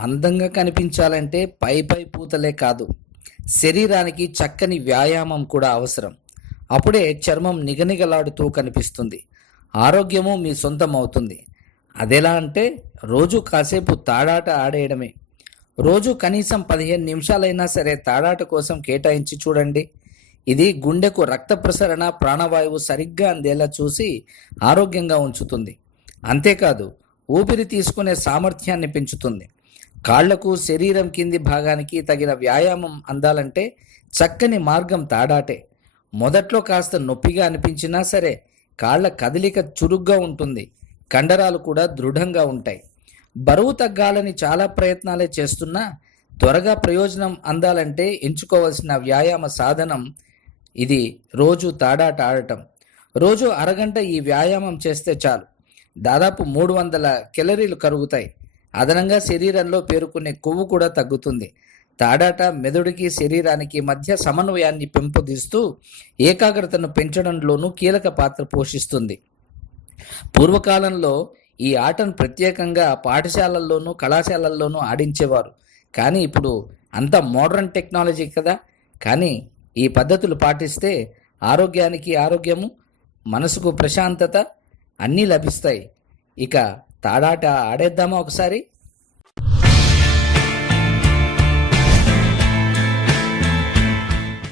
అందంగా కనిపించాలంటే పై పై పూతలే కాదు, శరీరానికి చక్కని వ్యాయామం కూడా అవసరం. అప్పుడే చర్మం నిగనిగలాడుతూ కనిపిస్తుంది. ఆరోగ్యము మీ సొంతం అవుతుంది. అదెలా అంటే రోజు కాసేపు తాడాట ఆడేయడమే. రోజు కనీసం 15 నిమిషాలైనా సరే తాడాట కోసం కేటాయించి చూడండి. ఇది గుండెకు రక్త ప్రసరణ, ప్రాణవాయువు సరిగ్గా అందేలా చూసి ఆరోగ్యంగా ఉంచుతుంది. అంతేకాదు, ఊపిరి తీసుకునే సామర్థ్యాన్ని పెంచుతుంది. కాళ్లకు, శరీరం కింది భాగానికి తగిన వ్యాయామం అందాలంటే చక్కని మార్గం తాడాటే. మొదట్లో కాస్త నొప్పిగా అనిపించినా సరే కాళ్ల కదలిక చురుగ్గా ఉంటుంది. కండరాలు కూడా దృఢంగా ఉంటాయి. బరువు తగ్గాలని చాలా ప్రయత్నాలే చేస్తున్నా త్వరగా ప్రయోజనం అందాలంటే ఎంచుకోవాల్సిన వ్యాయామ సాధనం ఇది రోజు తాడాట ఆడటం. రోజు అరగంట ఈ వ్యాయామం చేస్తే చాలు. దాదాపు 300 కెలరీలు కరుగుతాయి. అదనంగా శరీరంలో పేరుకునే కొవ్వు కూడా తగ్గుతుంది. తాడాట మెదడుకి, శరీరానికి మధ్య సమన్వయాన్ని పెంపొందిస్తూ ఏకాగ్రతను పెంచడంలోనూ కీలక పాత్ర పోషిస్తుంది. పూర్వకాలంలో ఈ ఆటను ప్రత్యేకంగా పాఠశాలల్లోనూ, కళాశాలల్లోనూ ఆడించేవారు. కానీ ఇప్పుడు అంతా మోడర్న్ టెక్నాలజీ కదా. కానీ ఈ పద్ధతులు పాటిస్తే ఆరోగ్యానికి ఆరోగ్యము, మనసుకు ప్రశాంతత అన్నీ లభిస్తాయి. ఇక తాడాట ఆడేద్దామా ఒకసారి?